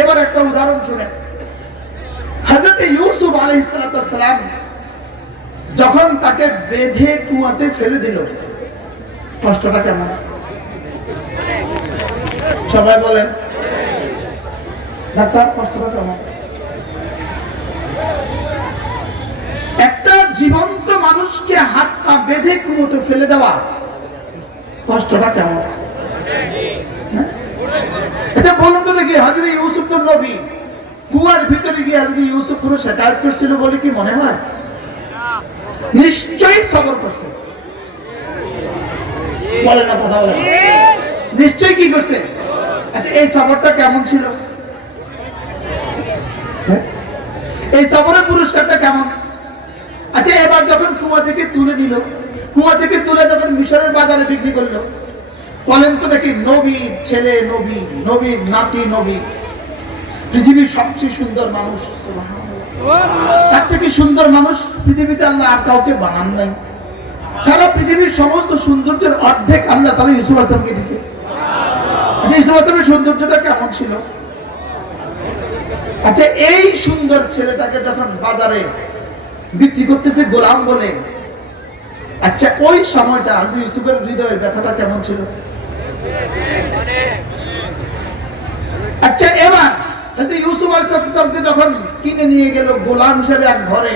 এবার একটা উদাহরণ শুনেন। হযরত ইউসুফ আলাইহিস সালাম যখন তাকে বেঁধে কুয়াতে ফেলে দিল, কষ্টটা কেমন? সবাই বলেন ডাক্তার, কষ্টটা কেমন? একটা জীবন্ত মানুষকে হাত পা বেঁধে কুয়াতে ফেলে দেওয়া, কষ্টটা কেমন? আচ্ছা বলুন তো দেখি, হযরত ইউসুফ তো নবী, কুয়ার ভিতরে গিয়ে হযরত ইউসুফ পুরো শিকায়ত করছিল বলে কি মনে হয়? নিশ্চয়ই সবর করছে। বলে না কথা বলে, নিশ্চয়ই কি করছে? আচ্ছা এই সবরটা কেমন ছিল? এই সবরের পুরস্কারটা কেমন? আচ্ছা এবার যখন কুয়া থেকে তুলে নিল, কুয়া থেকে তুলে যখন মিশরের বাজারে বিক্রি করলো, বলেন তো দেখি, নবীর ছেলে নবী, নবীর নাতি নবী, পৃথিবীর সবচেয়ে সুন্দর মানুষ, তার থেকে সুন্দর মানুষ পৃথিবীতে আল্লাহ আর কাউকে বানান নাই। সারা পৃথিবীর সমস্ত সৌন্দর্যের অর্ধেক আল্লাহ তাআলা ইউসুফ আলাইহিস সালামকে দিয়েছে। আচ্ছা ইউসুফ আলাইহিস সালামের সৌন্দর্যটা কেমন ছিল? আচ্ছা এই সুন্দর ছেলেটাকে যখন বাজারে বিক্রি করতেছে গোলাম বলে, আচ্ছা ওই সময়টা হযরত ইউসুফের হৃদয়ের ব্যথাটা কেমন ছিল? আচ্ছা এবার হযরত ইউসুফ আলাইহিস সালামকে যখন কিনে নিয়ে গেল গোলাম হিসেবে এক ঘরে,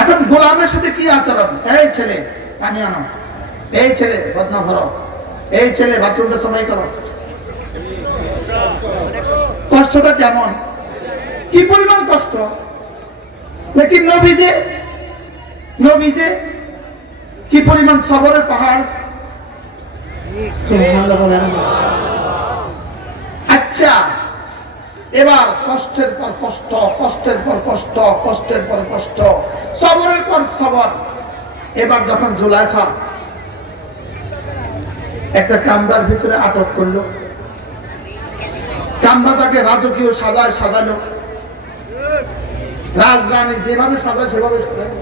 এখন গোলামের সাথে কি আচরণ? এই ছেলে পানি আনো, এই ছেলে বদনা ভরো, এই ছেলে বাথরুমটা সাফাই করো। কষ্টটা কেমন? কি পরিমাণ কষ্ট! নাকি নবী যে কি পরিমাণ সবরের পাহাড়! আচ্ছা এবার কষ্টের পর কষ্ট, কষ্টের পর কষ্ট, কষ্টের পর কষ্ট, সবরের পর সবর। এবার যখন জুলাইখা একটা কামরার ভিতরে আটক করলো, কামরাটাকে রাজকীয় সাজায় সাজালো, রাজরানী যেভাবে সাজায় সেভাবে সাজালো,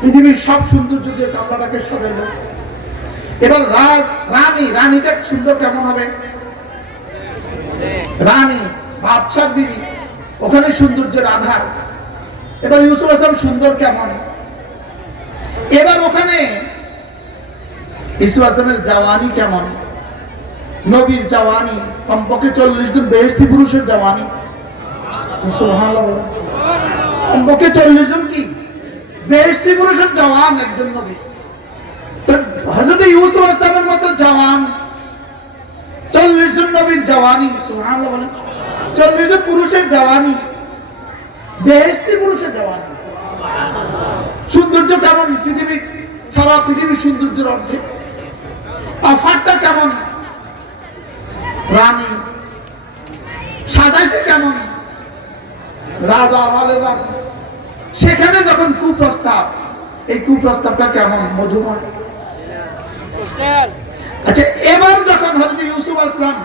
পৃথিবীর সব সৌন্দর্য দিয়ে কামরাটাকে সাজাইলো। এবার রানীটা সুন্দর কেমন হবে? রানী বাদশাহ বিবি, ওখানে সৌন্দর্যের আধার। এবার ইউসুফ আলাইহিস সালাম সুন্দর কেমন? এবার ওখানে ইউসুফ আলাইহিস সালামের জওয়ানি কেমন? নবীর জওয়ানি কমপক্ষে 40 জন বেহেশতি পুরুষের জওয়ানি, সুবহানাল্লাহ বলেন, কমপক্ষে 40 জন কি বেহেশতি পুরুষের জওয়ান একজন নবী। তো হযরত ইউসুফ আলাইহিস সালামের মতো জওয়ান 40 জন নবীর জওয়ানি, সুবহানাল্লাহ বলেন, 40 জন পুরুষের জওয়ানি, বেহেশতি পুরুষের জওয়ানি। সৌন্দর্য কেমন? পৃথিবী, সারা পৃথিবীর সৌন্দর্যের অর্ধেক। অফারটা কেমন? রানী সাজাইছে কেমন? রাজা আমাদের রানী। সেখানে যখন কুপ্রস্তাব, এই কুপ্রস্তাবটা কেমন? মধুময়। আচ্ছা এবার যখন হযরত ইউসুফ আলাইহিস সালাম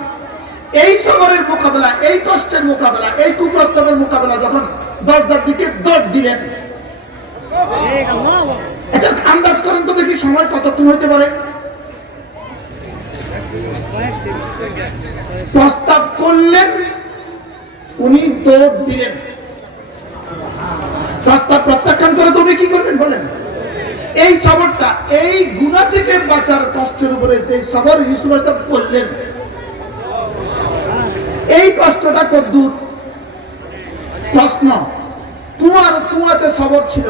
এই সবরের মোকাবেলা, এই কষ্টের মোকাবেলা, এই কুপ্রস্তাবের মোকাবেলা যখন দরজার দিকে দৌড় দিলেন, আচ্ছা আন্দাজ করেন তো দেখি সময় কতক্ষণ হইতে পারে? প্রস্তাব করলেন, উনি দৌড় দিলেন। প্রস্তাব প্রত্যাখ্যান করে তো উনি কি করবেন বলেন? এই সবরটা, এই গুনাহ থেকে বাঁচার কষ্টের উপরে যে সবর ইউসুফ আলাইহিস সালাম করলেন, এই কষ্টটা কতদূর? প্রশ্ন। কুয়াতে সবর ছিল,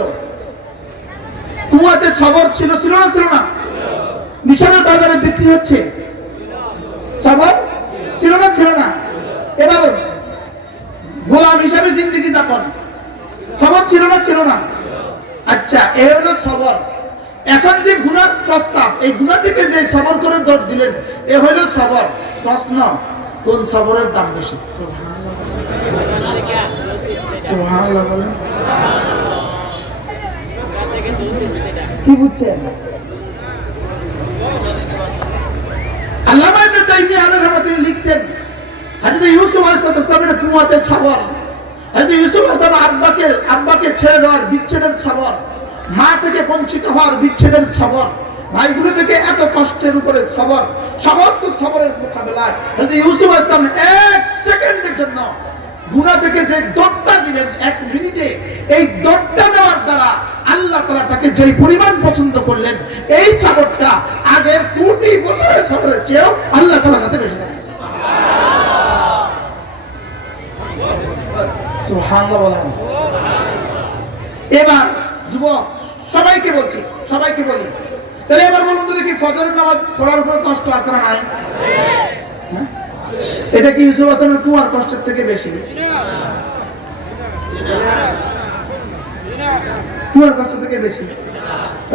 কুয়াতে সবর ছিল, ছিল না? ছিল না? মিশরের বাজারে বিক্রি হচ্ছে, সবর ছিল না? ছিল না? এবার গোলাম হিসাবে জিন্দেগি যাপন, সবর ছিল না? ছিল না? আচ্ছা এ হলো সবর। এখন যে গুনার প্রস্তাব, এই গুনাহ থেকে যে সবর করে দৌড় দিলেন, এ হলো সবর। প্রশ্ন, কোন সবরের দাম বেশি? সুবহানাল্লাহ বলেন, কি বুঝছেন? আল্লামা ইবনে তাইমিয়া আলাইহিস রাহমাতুল্লাহ লিখছেন, হযরত ইউসুফ আলাইহিস সালামের কুয়াতে সবর, হযরত ইউসুফ আলাইহিস সালাম আব্বাকে ছেড়ে দেওয়ার বিচ্ছেদের সবর, মা থেকে বঞ্চিত হওয়ার বিচ্ছেদের সবর, ভাইগুলো থেকে এত কষ্টের উপরে সবর, সমস্ত সবরের মোকাবেলায় হযরত ইউসুফ আলাইহিস সালাম 1 সেকেন্ডের জন্য গুনাহ থেকে যে দৌড়টা দিলেন 1 মিনিটে, এই দৌড়টা দেওয়ার দ্বারা আল্লাহ তাআলা তাকে যেই পরিমাণ পছন্দ করলেন, এই সবরটা আগের কোটি বছরের সবরের চেয়েও আল্লাহ তাআলার কাছে বেশি। সুবহানাল্লাহ বলেন। এবার যুবক সবাইকে বলছি, সবাইকে বলি, তাহলে এবার বলুন তো দেখি, ফজরের নামাজ পড়ার উপর কষ্ট আছে না নাই? এটা কি ইউসুফ আসলামের কুয়ার কষ্টের থেকে বেশি? কুয়ার কষ্ট থেকে বেশি?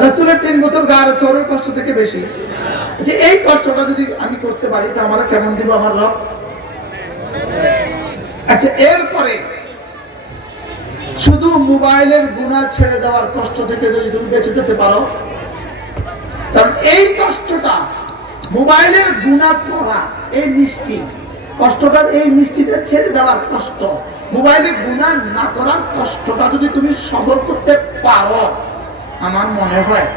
রাসূলের 3 বছর গায়ের শহরের কষ্ট থেকে বেশি? যে এই কষ্টটা যদি আমি করতে পারি, তা আমার কেমন দিব আমার রব? আচ্ছা, এরপরে শুধু মোবাইলের গুনাহ ছেড়ে যাওয়ার কষ্ট থেকে যদি তুমি বেঁচে যেতে পারো, কারণ এই কষ্টটা, মোবাইলের গুনাহ করা এই মিষ্টি কষ্টটা, এই মিষ্টিটা ছেড়ে যাওয়ার কষ্ট, মোবাইলে গুনাহ না করার কষ্টটা যদি তুমি সবর করতে পারো, আমার মনে হয়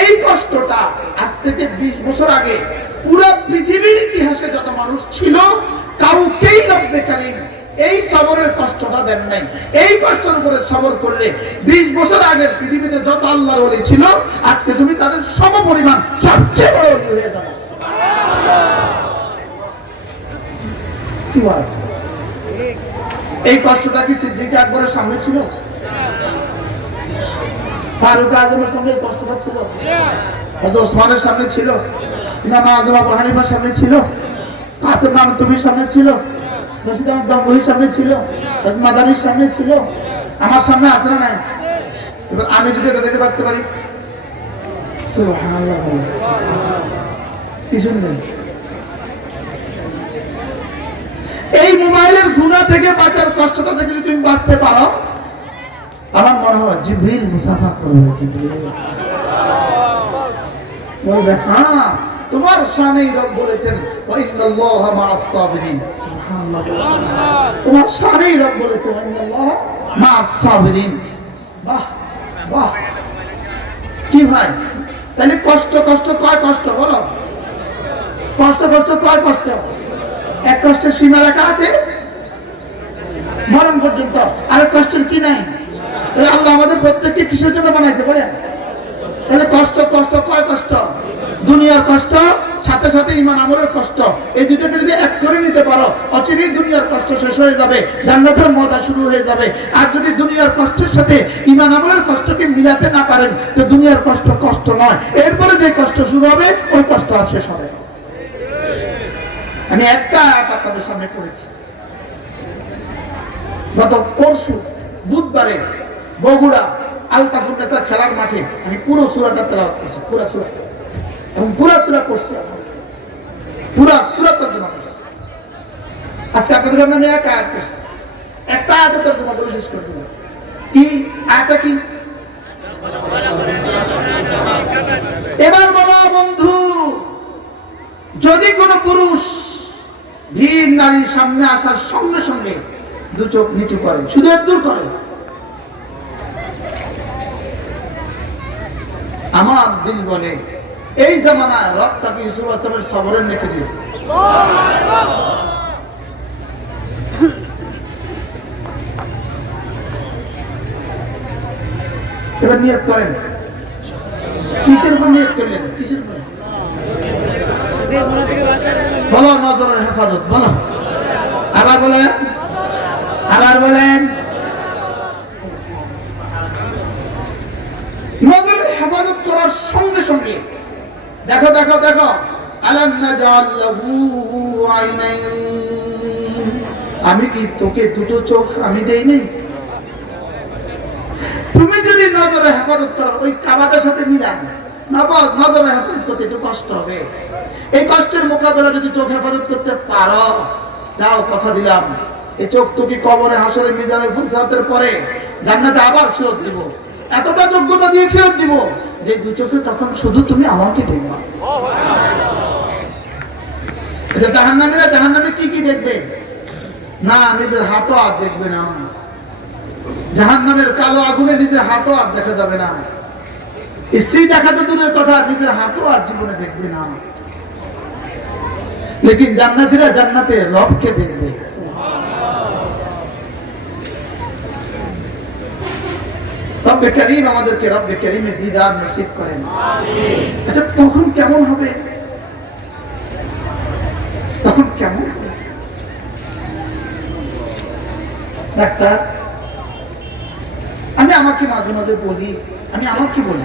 এই কষ্টটা আজ থেকে 20 বছর আগে পুরো পৃথিবীর ইতিহাসে যত মানুষ ছিল, কাউকেই রব্বে কারীম এই সবরের কষ্টটা দেন নাই। এই কষ্টের উপরে সবর করলে 20 বছর আগের পৃথিবীতে যত আল্লাহর ওলি ছিল, আজকে তুমি তাদের সমপরিমাণ সবচেয়ে বড় ওলি হয়ে যাবে। কি বল? এই কষ্টটা কি সিদ্দিক আকবরের সামনে ছিল? ফারুক আজমের সামনে এই কষ্টটা ছিল? হযরত ওসমানের সামনে ছিল? ইমাম আযম আবু হানিফার সামনে ছিল? কাসেম নানতুবির সামনে ছিল? রশিদ আহমদ গঙ্গোহীর সামনে ছিল? মাদানির সামনে ছিল? আমার সামনে আছে না নাই? এবার আমি যদি এটা দেখে বাঁচতে পারি, সুবহানাল্লাহ, কি শুনবেন? এই মোবাইলের গুনাহ থেকে বাঁচার কষ্টটা থেকে যদি তুমি বাঁচতে পারো, আমার মনে হয় জিবরিল মুসাফা করবে। বলবে, হ্যাঁ, তোমার শানেই রব বলেছেন ওয়া ইন্নাল্লাহা মা'আস সাবিরিন। সুবহানাল্লাহ, তোমার শানেই রব বলেছেন ওয়া ইন্নাল্লাহা মা'আস সাবিরিন। বাহ বাহ, কি ভাই, তাহলে কষ্ট কষ্ট কয় কষ্ট বলো? কষ্ট কষ্ট কয় কষ্ট? এক কষ্টের সীমা রেখা আছে মরণ পর্যন্ত, আরেক কষ্টের কি নাই? আল্লাহ আমাদের প্রত্যেককে কিসের জন্য বানাইছে বলেন? তাহলে কষ্ট কষ্ট কয় কষ্ট? দুনিয়ার কষ্ট, সাথে সাথে ঈমান আমলের কষ্ট, এই দুটোকে যদি এক করে নিতে পারো, অচিরেই দুনিয়ার কষ্ট শেষ হয়ে যাবে, জান্নাতের মজা শুরু হয়ে যাবে। আর যদি দুনিয়ার কষ্টের সাথে ঈমান আমলের কষ্টকে মিলাতে না পারেন, তো দুনিয়ার কষ্ট কষ্ট নয়, এরপরে যে কষ্ট শুরু হবে ওই কষ্ট আর শেষ হবে। আমি একটা আয়াত আপনাদের সামনে পড়েছি গত পরশু বুধবারে বগুড়া আলতাফুন নেসার খেলার মাঠে। আমি পুরো সূরাটা তেলাওয়াত করছি, পুরো সূরা, এবং পুরো সূরা পড়ছি, পুরো সূরা তরজমা করছি। আচ্ছা, আপনাদের সামনে আমি এক আয়াত পড়ছি, একটা আয়াত তরজমা করে শেষ করে দেব। কি আয়াতটা? কি? এবার বলো বন্ধু, যদি কোন পুরুষ ভিন নারীর সামনে আসার সঙ্গে সঙ্গে 2 চোখ নিচু করে, শুধু দূর করে, আমার দিল বলে এই জামানায় রব তাকে ইউসুফ আসলামের সবরের নেকে দিল। এবার নিয়ত করেন, কিসের উপর নিয়ত করলেন? কিসের উপর? বলো, নজরের হেফাজত। বলো, আবার বলেন, আবার বলেন। নজরের হেফাজত করার সঙ্গে সঙ্গে দেখো দেখো দেখো, আলাম নাজআল লাহু আইনাইন, আমি কি তোকে 2টো চোখ আমি দেই নাই? তুমি যদি নজরের হেফাজত করো, ওই কাবাদের সাথে মিলান, নজরের হেফাজত করতে একটু কষ্ট হবে। এই কষ্টের মোকাবেলা যদি চোখ হেফাজত করতে পারো, যাও, কথা দিলাম, এই চোখ তোকে কবরে, হাসরে, মিজানে, ফুলসিরাতের পরে জান্নাতে আবার ফেরত দিব। এতটা যোগ্যতা দিয়ে ফেরত দিব যে 2 চোখে তখন শুধু তুমি আমাকে দেখবা। আচ্ছা, জাহান্নামীরা জাহান্নামে কি কি দেখবে? না, নিজের হাতও আর দেখবে না। জাহান্নামের কালো আগুনে নিজের হাতও আর দেখা যাবে না। স্ত্রী দেখা তো দূরের কথা, নিজের হাতও আর জীবনে দেখবে না। লেকিন জান্নাতীরা জান্নাতে রবকে দেখবে। রব্বে কারীম আমাদেরকে রব্বে কারীমের দিদার নসিব করেন। আচ্ছা তখন কেমন হবে? তখন কেমন হবে? ডাক্তার, আমি আমাকে মাঝে মাঝে বলি, আমি আমাকে বলি,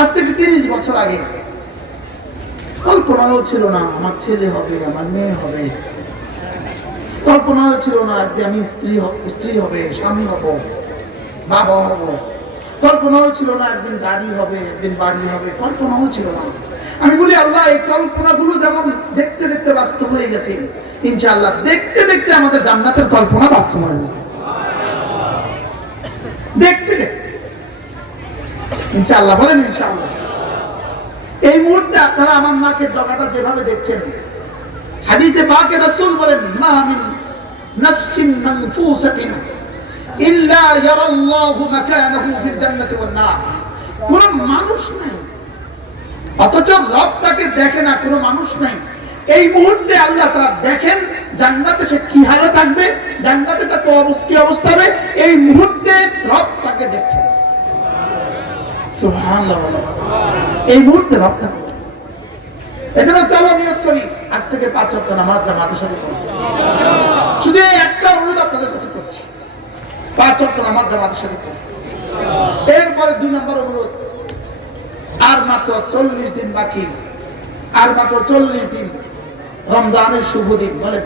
আজ থেকে 30 বছর আগে কল্পনাও ছিল না আমার ছেলে হবে, আমার মেয়ে হবে। কল্পনাও ছিল না যে আমি স্ত্রী হবে, স্বামী হব, বাবা হব। কল্পনাও ছিল না একদিন গাড়ি হবে, একদিন বাড়ি হবে। কল্পনাও ছিল না। আমি বলি আল্লাহ, এই কল্পনাগুলো যেমন দেখতে দেখতে বাস্তব হয়ে গেছে, ইনশাআল্লাহ দেখতে দেখতে আমাদের জান্নাতের কল্পনা বাস্তব হয়ে যাবে। দেখতে দেখতে ইনশাআল্লাহ, বলেন ইনশাআল্লাহ। এই মুহূর্তে আপনারা আমার নাকের ডগাটা যেভাবে দেখছেন, হাদিসে পাকে রাসূল বলেন, মা মিন নাফসিন মানফুসাতিন ইল্লা ইয়ারাল্লাহু মাকানাহু ফিল জান্নাতি ওয়ান নার। কোন মানুষ নাই, অথচ রব তাকে দেখে না। কোন মানুষ নাই। এই মুহূর্তে আল্লাহ তাআলা দেখেন জান্নাতে সে কি হালে থাকবে, জান্নাতে তার কি অবস্থা হবে, এই মুহূর্তে রব তাকে দেখছেন। সুবহানাল্লাহ। এই মুহূর্তে রব তাকে। এজন্য চলো নিয়ত করি, আজ থেকে 5 ওয়াক্ত নামাজ জামাতের সাথে পড়ব। শুধু একটা অনুরোধ আপনাদের কাছে করছি, 5 ওয়াক্ত নামাজ জামাতের সাথে পড়ব। এরপরে 2 নম্বর অনুরোধ, আর মাত্র 40 দিন বাকি, আর মাত্র 40 দিন রমজানের শুভ দিন। বলেন,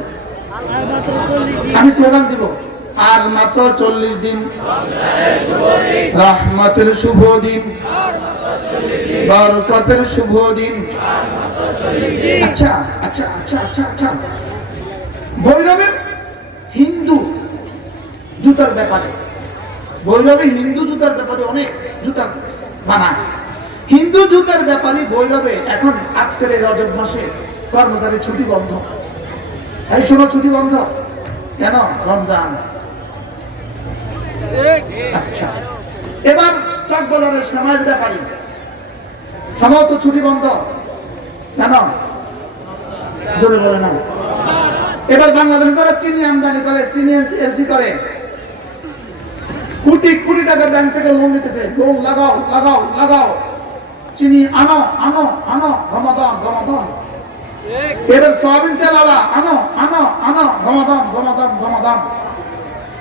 আমি স্লোগান দিব, আর মাত্র 40 দিন রহমতের শুভ দিন, বরকতের শুভ দিন। আচ্ছা আচ্ছা আচ্ছা আচ্ছা আচ্ছা, ভৈরবের হিন্দু জুতার ব্যাপারে, ভৈরবে হিন্দু জুতার ব্যাপারে অনেক জুতা বানায়। হিন্দু জুতার ব্যাপারে ভৈরবে এখন আজকের এই রজব মাসে কর্মচারী ছুটি বন্ধ। এই শোনো, ছুটি বন্ধ কেন? রমজান। আচ্ছা, এবার চকবাজারের সমাজ ব্যাপারী সমস্ত ছুটি বন্ধ কেন? জোরে বলে না। এবার বাংলাদেশে যারা চিনি আমদানি করে, চিনি এলসি করে, কোটি কোটি টাকা ব্যাংক থেকে লোন নিতেছে। লোন লাগাও লাগাও লাগাও, চিনি আনো আনো আনো, রমাদান রমাদান। এবার সয়াবিন তেল আলা আনো আনো আনো, রমাদান রমাদান রমাদান।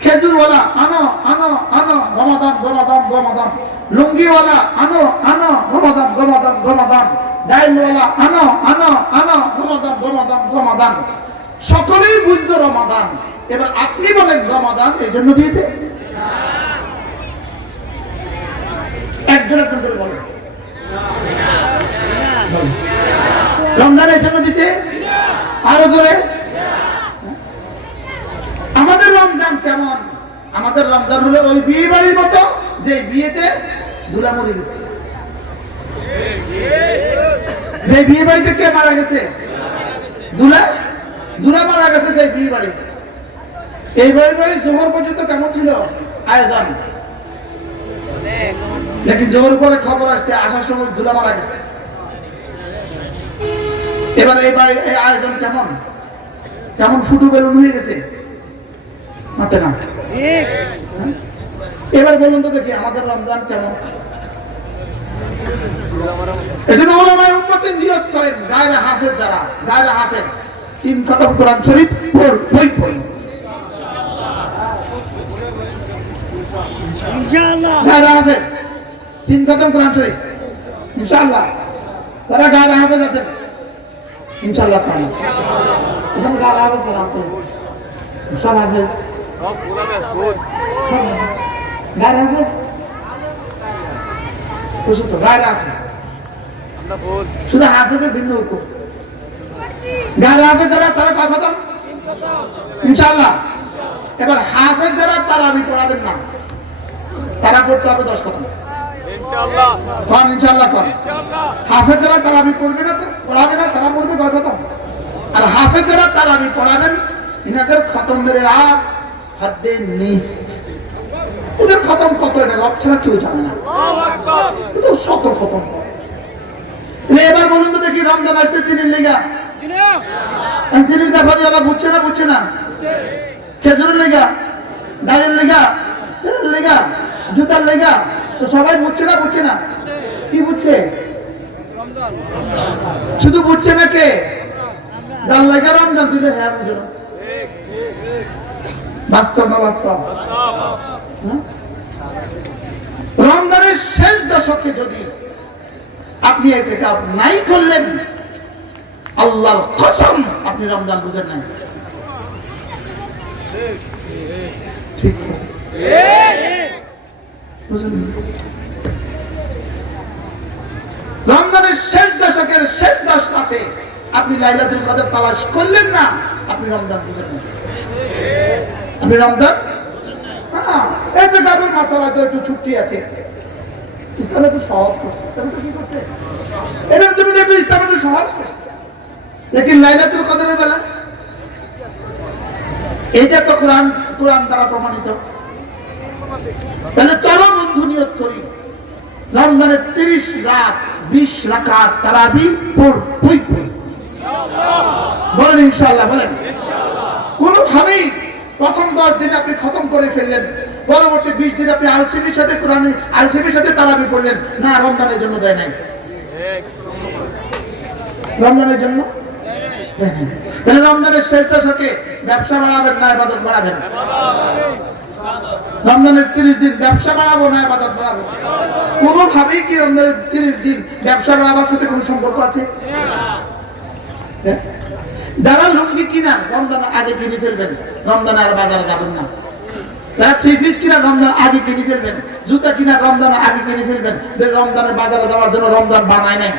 খেজুরওয়ালা আনো আনো আনো, রমাদান রমাদান রমাদান। লুঙ্গিওয়ালা আনো আনো, রমাদান রমাদান রমাদান। ডাইলওয়ালা আনো আনো আনো, রমাদান রমাদান রমাদান। সকলেই বুঝলো রমাদান। এবার আপনি বলেন রমাদান এই জন্য দিয়েছে? একজন একজন করে বলেন, রমজান এই জন্য দিয়েছে? আরো জোরে। আমাদের রমজান কেমন? আমাদের রমজান হলে ওই বিয়ে বাড়ির মতো, যে বিয়েতে দুলা মরে গেছে। যে বিয়ে বাড়িতে কে মারা গেছে? দুলা। দুলা মারা গেছে যে বিয়ে বাড়ি। এই বিয়ে বাড়ি জোহর পর্যন্ত কেমন ছিল আয়োজন, লেকিন জোহর পরে খবর আসছে আসার সময় দুলা মারা গেছে। এবার এই বাড়ির এই আয়োজন কেমন? কেমন ফুটু বেলুন হয়ে গেছে মাতে না। এবার বলুন তো দেখি আমাদের রমজান কেমন? এজন্য ওলামায়ে উম্মত নিয়ত করেন, গায়রে হাফেজ যারা, গায়রে হাফেজ 3 খতম কোরআন শরীফ পড়ই ইনশাআল্লাহ। গায়রে হাফেজ 3 খতম কোরআন শরীফ ইনশাআল্লাহ। তারা গায়রে হাফেজ আছেন ইনশাআল্লাহ। কারণ এখন গায়রে হাফেজ কারা? সব হাফেজ, সব গায়রে হাফেজ। তো গায়রে হাফেজ শুধু হাফেজের ভিন্ন হুকুম। গায়রে হাফেজ যারা তারা কয় খতম? ইনশাআল্লাহ। এবার হাফেজ যারা তারাবি পড়াবেন না, তারা পড়তে হবে 10 খতম ইনশাআল্লাহ। কোন ইনশাআল্লাহ কোন? হাফেজ যারা তারাবি পড়বে না, পড়াবে না, তারা পড়বে কয় খতম? আর হাফেজ যারা তারাবি পড়াবেন, ইনাদের খতম মেরে রাত হাদ্দে নিস। ওদের খতম কত? এটা রব ছাড়া কেউ জানে না। আল্লাহু আকবার। শত খতম। এবার বলুন তো দেখি, রমজান আসছে চিনির লেগা, চিনির ব্যাপারে ওরা বুঝছে না? বুঝছে না? খেজুরের লেগা, ডালের লেগা, তেলের লেগা, জুতার লেগা তো সবাই বুঝছে না বুঝছে না কি বুঝছে শুধু বুঝছে না কে যার লেগা রমজান দিলে হ্যাঁ বুঝো না বাস্তব না বাস্তব রমজানের শেষ দশকে যদি আপনি ইতিকাফ নাই করলেন আল্লাহর কসম আপনি রমজান বুঝেন নাই ঠিক রমজানের শেষ দশকের শেষ 10 রাতে আপনি লাইলাতুল কদর তালাশ করলেন না আপনি রমজান বুঝেন না আপনি রমজান এই তো গাবের মাসালা তো একটু ছুটি আছে ইসলাম একটু সহজ করছে কি করছে এটার জন্য একটু ইসলাম একটু সহজ করছে লেকিন লাইলাতুল কদরের বেলা এটা তো কোরআন দ্বারা প্রমাণিত তাহলে চলো বন্ধু নিয়ত করি রমজানের 30 রাত 20 রাকাত তারাবি পড়বই বলেন ইনশাআল্লাহ বলেন কোনোভাবেই প্রথম 10 দিন আপনি খতম করে ফেললেন পরবর্তী 20 দিন আপনি আলসেমির সাথে তারাবি পড়লেন না রমজানের জন্য দেয় নাই রমজানের জন্য তাহলে রমজানের শেষ দশকে ব্যবসা বাড়াবেন না ইবাদত বাড়াবেন রমজানের 30 দিন ব্যবসা বাড়াবো না ইবাদত বাড়াবো কোনোভাবেই কি রমজানের 30 দিন ব্যবসা বাড়াবার সাথে কোনো সম্পর্ক আছে যারা লুঙ্গি কিনা রমজান আগে কিনে ফেলবেন রমজান আর বাজারে যাবেন না যারা 3 পিস কিনা রমজান আগে কিনে ফেলবেন জুতা কিনা রমজান আগে কিনে ফেলবেন রমজানের বাজারে যাওয়ার জন্য রমজান বানায় নাই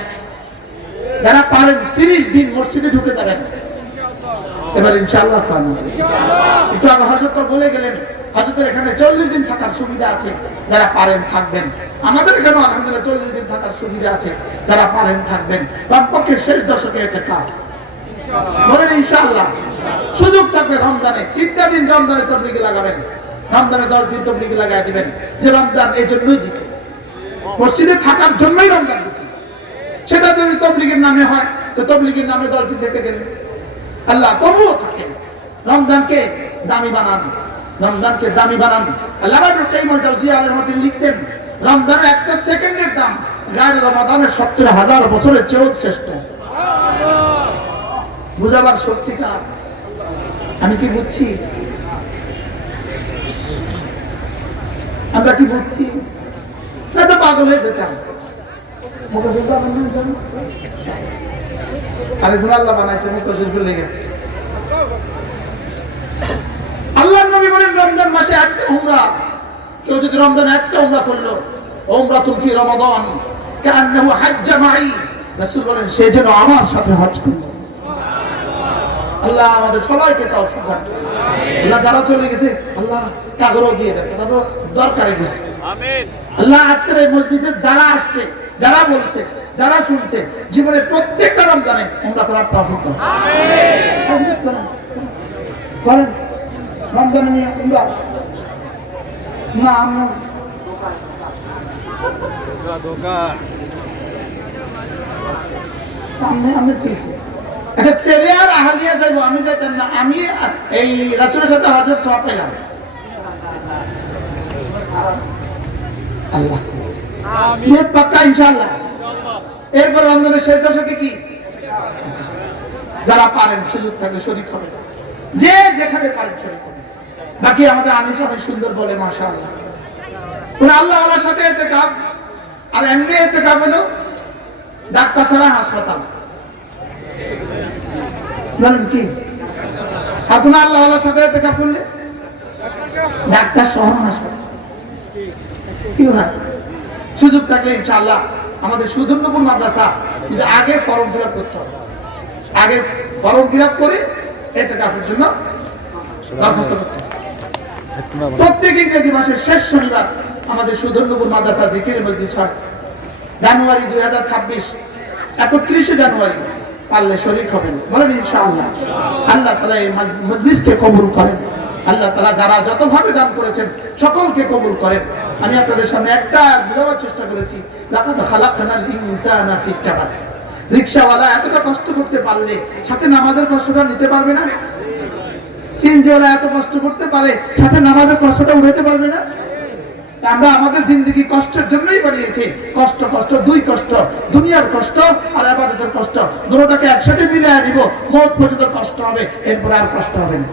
যারা পারেন 30 দিন মসজিদে ঢুকে যাবেন এবার ইনশাআল্লাহ একটু আগে হযরত বলে গেলেন হযরতের এখানে 40 দিন থাকার সুবিধা আছে যারা পারেন থাকবেন আমাদের এখানে আলহামদুলিল্লাহ 40 দিন থাকার সুবিধা আছে যারা পারেন থাকবেন কমপক্ষে শেষ দশকে ইতিকাফ বলেন ইনশাআল্লাহ সুযোগ থাকবে রমজানে 3 দিন রমজানে তাবলীগে লাগাবেন রমজানে 10 দিন তাবলীগে লাগায় দিবেন যে রমজান এই জন্যই দিয়েছে মসজিদে থাকার জন্যই রমজান দিয়েছে সেটা যদি তাবলীগের নামে হয় তো তাবলীগের নামে 10 দিন থেকে গেলেন আল্লাহ তবুও থাকেন রমজানকে দামি বানান আল্লামা ইবনে কাইয়িম আল জাওজিয়া আলাইহির রহমাতুল্লাহ লিখছেন রমজানের একটা সেকেন্ডের দাম গায়রে রমাদানের 70,000 বছরের চেয়েও শ্রেষ্ঠ বুঝাবার শক্তিটা আমি কি বুঝছি আমরা কি বুঝছি না তো পাগল হয়ে যেতাম আরে আল্লাহ বানাইছে মুখে শরীফের লেগে আল্লাহর নবী বলেন রমজান মাসে একটা উমরা কেউ যদি রমজানে একটা উমরা করলো উমরাতুন ফি রমাদান কান্নাহু হাজ্জা মাই রাসূল বলেন সে যেন আমার সাথে হজ করলো আল্লাহ আমাদের সবাইকে তৌফিক দান আল্লাহ যারা চলে গেছে আল্লাহ কাগরও দিয়ে দেন এটা তো দরকারে গেছে আমিন আল্লাহ আজকের এই মজলিসে যারা আসছে যারা বলছে যারা শুনছে জীবনের প্রত্যেকটা রমজানে উমরা করার তৌফিক দান আমিন করেন রমজানে নিয়ে উমরা না আমরা ধোকা আমি কিছু আচ্ছা ছেলে আর আহলিয়া যাইবো আমি যাইতাম না আমি এই রাসূলের সাথে হজের সওয়াব পেলাম আল্লাহ আমিন পাক্কা ইনশাআল্লাহ এরপর রমজানের শেষ দশকে কি যারা পারেন সুযোগ থাকলে শরীক হবে যে যেখানে পারেন শরীক হবে বাকি আমাদের আনিস অনেক সুন্দর বলে মাশাআল্লাহ কোন আল্লাহ ওয়ালার সাথে ইতিকাফ আর এমনি ইতিকাফ হলো ডাক্তার ছাড়া হাসপাতাল জানেন কি আপনি আল্লাহ ওয়ালার সাথে ইতিকাফ করলে ডাক্তার সহ হাসপাতাল কি হয় সুযোগ থাকলে ইনশাআল্লাহ আমাদের সুধন্যপুর মাদ্রাসা কিন্তু আগে ফর্ম ফিল আপ করতে হবে আগে ফর্ম ফিল আপ করে ইতিকাফের জন্য দরখাস্ত করতে হবে প্রত্যেক ইংরেজি মাসের শেষ শনিবার আমাদের সুধন্যপুর মাদ্রাসা জিকির মজলিস হয় জানুয়ারি 2026 31 জানুয়ারি পারলে শরীক হবেন বলেন ইনশাআল্লাহ আল্লাহ তাআলা এই মজলিসকে কবুল করেন আল্লাহ তাআলা যারা যতভাবে দান করেছেন সকলকে কবুল করেন আমি আপনাদের সামনে একটা বোঝাবার চেষ্টা করেছি লাকাদ খালাকনাল ইনসানা ফি কাবাদ রিকশাওয়ালা এতটা কষ্ট করতে পারলে সাথে নামাজের কষ্টটা নিতে পারবে না সিনজিওয়ালা এত কষ্ট করতে পারে সাথে নামাজের কষ্টটা উঠাতে পারবে না আমরা আমাদের জিন্দগি কষ্টের জন্যই বানিয়েছি। কষ্ট কষ্ট, দুই কষ্ট, দুনিয়ার কষ্ট আর ইবাদতের কষ্ট, দুটোটাকে একসাথে মিলিয়ে নিব, মওত পর্যন্ত কষ্ট হবে, এরপর আর কষ্ট হবে না।